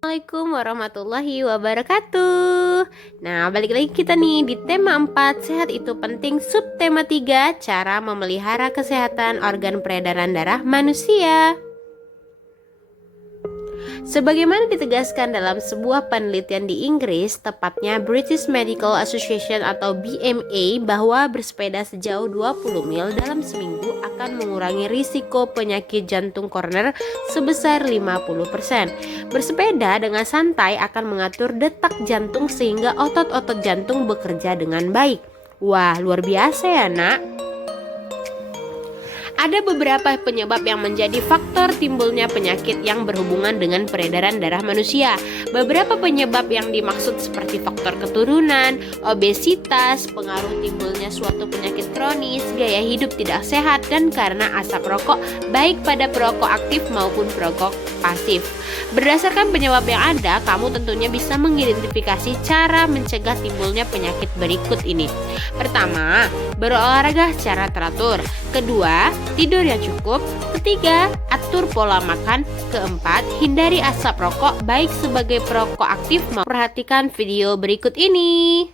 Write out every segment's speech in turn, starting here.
Assalamualaikum warahmatullahi wabarakatuh. Nah, balik lagi kita nih di tema 4, sehat itu penting, subtema 3, cara memelihara kesehatan organ peredaran darah manusia. Sebagaimana ditegaskan dalam sebuah penelitian di Inggris, tepatnya British Medical Association atau BMA, bahwa bersepeda sejauh 20 mil dalam seminggu akan mengurangi risiko penyakit jantung koroner sebesar 50%. Bersepeda dengan santai akan mengatur detak jantung sehingga otot-otot jantung bekerja dengan baik. Wah, luar biasa ya, Nak. Ada beberapa penyebab yang menjadi faktor timbulnya penyakit yang berhubungan dengan peredaran darah manusia. Beberapa penyebab yang dimaksud seperti faktor keturunan, obesitas, pengaruh timbulnya suatu penyakit kronis, gaya hidup tidak sehat, dan karena asap rokok baik pada perokok aktif maupun perokok pasif. Berdasarkan penyebab yang ada, kamu tentunya bisa mengidentifikasi cara mencegah timbulnya penyakit berikut ini. Pertama, berolahraga secara teratur. Kedua, tidur yang cukup. Ketiga, atur pola makan. Keempat, hindari asap rokok baik sebagai perokok aktif maupun perhatikan video berikut ini.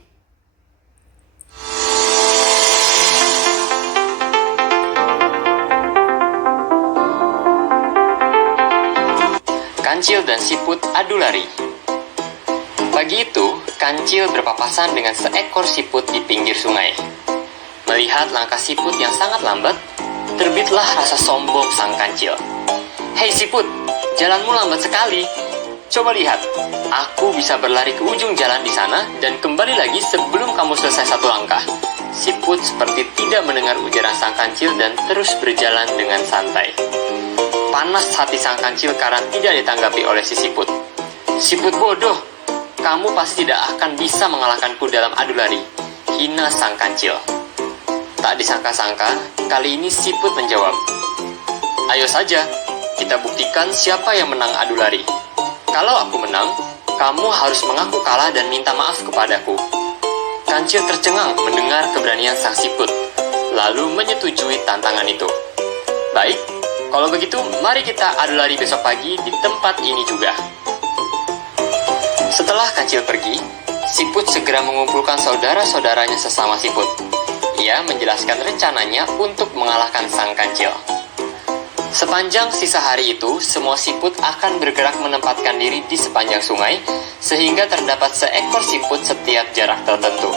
Kancil dan siput adu lari. Pagi itu, Kancil berpapasan dengan seekor siput di pinggir sungai. Melihat langkah siput yang sangat lambat, terbitlah rasa sombong sang Kancil. "Hei siput, jalanmu lambat sekali. Coba lihat, aku bisa berlari ke ujung jalan di sana dan kembali lagi sebelum kamu selesai satu langkah." Siput seperti tidak mendengar ujaran sang Kancil dan terus berjalan dengan santai. Panas hati sang Kancil karena tidak ditanggapi oleh si siput. "Siput bodoh, kamu pasti tidak akan bisa mengalahkanku dalam adu lari," hina sang Kancil. Tak disangka-sangka, kali ini siput menjawab, "Ayo saja, kita buktikan siapa yang menang adu lari. Kalau aku menang, kamu harus mengaku kalah dan minta maaf kepadaku." Kancil tercengang mendengar keberanian sang siput, lalu menyetujui tantangan itu. "Baik, kalau begitu mari kita adu lari besok pagi di tempat ini juga." Setelah Kancil pergi, siput segera mengumpulkan saudara-saudaranya sesama siput. Ia menjelaskan rencananya untuk mengalahkan sang Kancil. Sepanjang sisa hari itu, semua siput akan bergerak menempatkan diri di sepanjang sungai, sehingga terdapat seekor siput setiap jarak tertentu.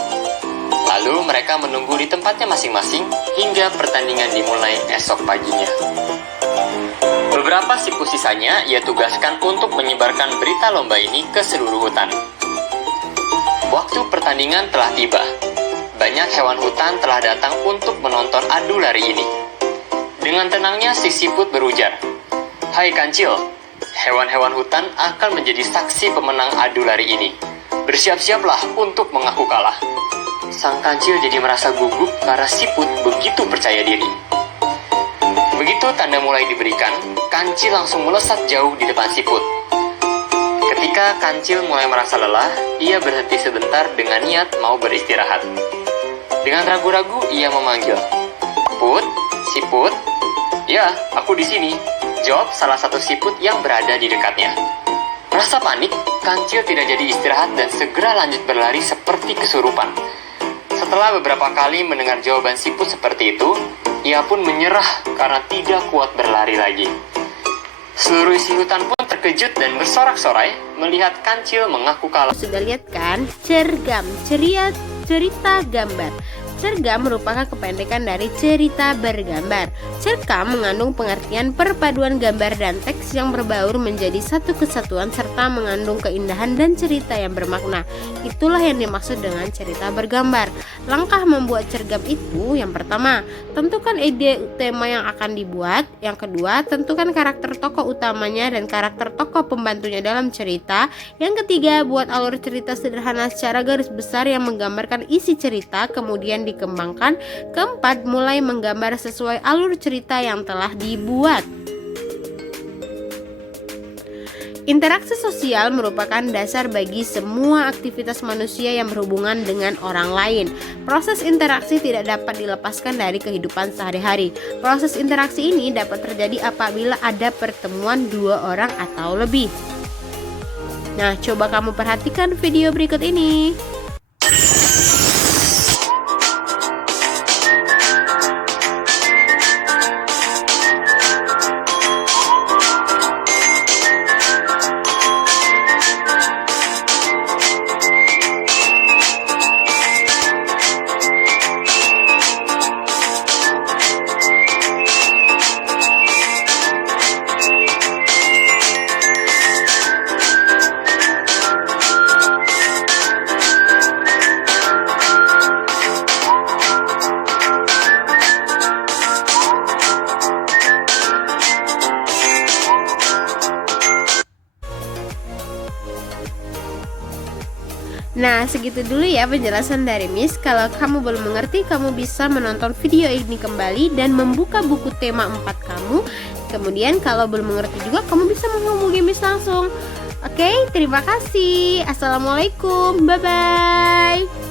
Lalu mereka menunggu di tempatnya masing-masing hingga pertandingan dimulai esok paginya. Beberapa siput sisanya ia tugaskan untuk menyebarkan berita lomba ini ke seluruh hutan. Waktu pertandingan telah tiba. Banyak hewan hutan telah datang untuk menonton adu lari ini. Dengan tenangnya si siput berujar, "Hai Kancil, hewan-hewan hutan akan menjadi saksi pemenang adu lari ini. Bersiap-siaplah untuk mengaku kalah." Sang Kancil jadi merasa gugup karena siput begitu percaya diri. Begitu tanda mulai diberikan, Kancil langsung melesat jauh di depan siput. Ketika Kancil mulai merasa lelah, ia berhenti sebentar dengan niat mau beristirahat. Dengan ragu-ragu ia memanggil, "Put, siput." "Ya, aku di sini," jawab salah satu siput yang berada di dekatnya. Merasa panik, Kancil tidak jadi istirahat dan segera lanjut berlari seperti kesurupan. Setelah beberapa kali mendengar jawaban siput seperti itu, ia pun menyerah karena tidak kuat berlari lagi. Seluruh isi hutan pun terkejut dan bersorak-sorai melihat Kancil mengaku kalah. Sudah lihat kan? Cergam, cerita gambar. Cergam merupakan kependekan dari cerita bergambar. Cergam mengandung pengertian perpaduan gambar dan teks yang berbaur menjadi satu kesatuan serta mengandung keindahan dan cerita yang bermakna. Itulah yang dimaksud dengan cerita bergambar. Langkah membuat cergam itu, yang pertama, tentukan ide tema yang akan dibuat. Yang kedua, tentukan karakter tokoh utamanya dan karakter tokoh pembantunya dalam cerita. Yang ketiga, buat alur cerita sederhana secara garis besar yang menggambarkan isi cerita, kemudian dikembangkan. Keempat, mulai menggambar sesuai alur cerita yang telah dibuat. Interaksi sosial merupakan dasar bagi semua aktivitas manusia yang berhubungan dengan orang lain. Proses interaksi tidak dapat dilepaskan dari kehidupan sehari-hari. Proses interaksi ini dapat terjadi apabila ada pertemuan dua orang atau lebih. Nah, coba kamu perhatikan video berikut ini. Nah, segitu dulu ya penjelasan dari Miss. Kalau kamu belum mengerti, kamu bisa menonton video ini kembali dan membuka buku tema 4 kamu. Kemudian kalau belum mengerti juga, kamu bisa menghubungi Miss langsung. Oke, terima kasih. Assalamualaikum. Bye-bye.